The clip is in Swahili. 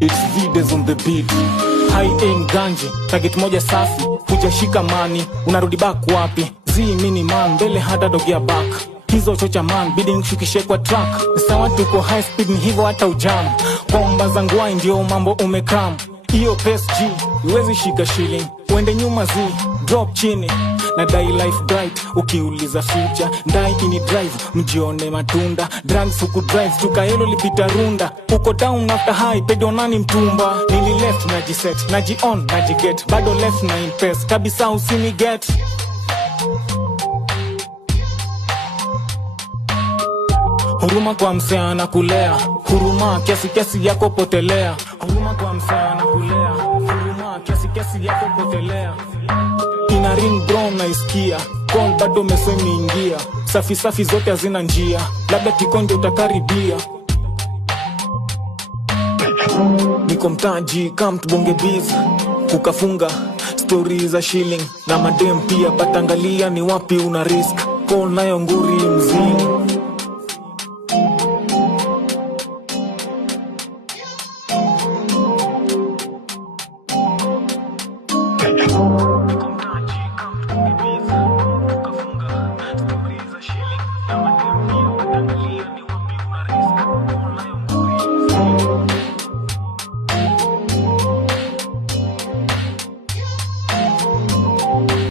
It's Vides on the beat. High aim ganji, target moja safi. Hujashika mani, unarudi back wapi? Mini man, mbele hata dogea back. Hizo chocha man, bidding shukishe kwa track. Sawa tuko high speed ni hivyo hata ujam. Bomba zangwai ndio mambo umekram. Iyo PSG, uwezi shika shilling. Uende nyuma drop chini. Na die life bright, ukiuliza future. Ndai ini drive, mjione matunda. Drugs huku drive, tukaelo lipita runda. Uko down after high, pedo nani mtumba. Nili left, najiset, naji on, najiget. Bado left na impress, kabisa usini get. Huruma kwa msea na kulea. Huruma kiasi yako potelea. Huruma kwa msea na kulea. Huruma kiasi yako potelea. Ina ring brown na iskia. Call bado meso imeingia. Safi zote hazina njia. Labda kikonjo utakaribia. Niko mtaji kama tubonge biz. Kukafunga stories za shilling. Na madem pia batangalia ni wapi una risk. Call nayo nguri mzini.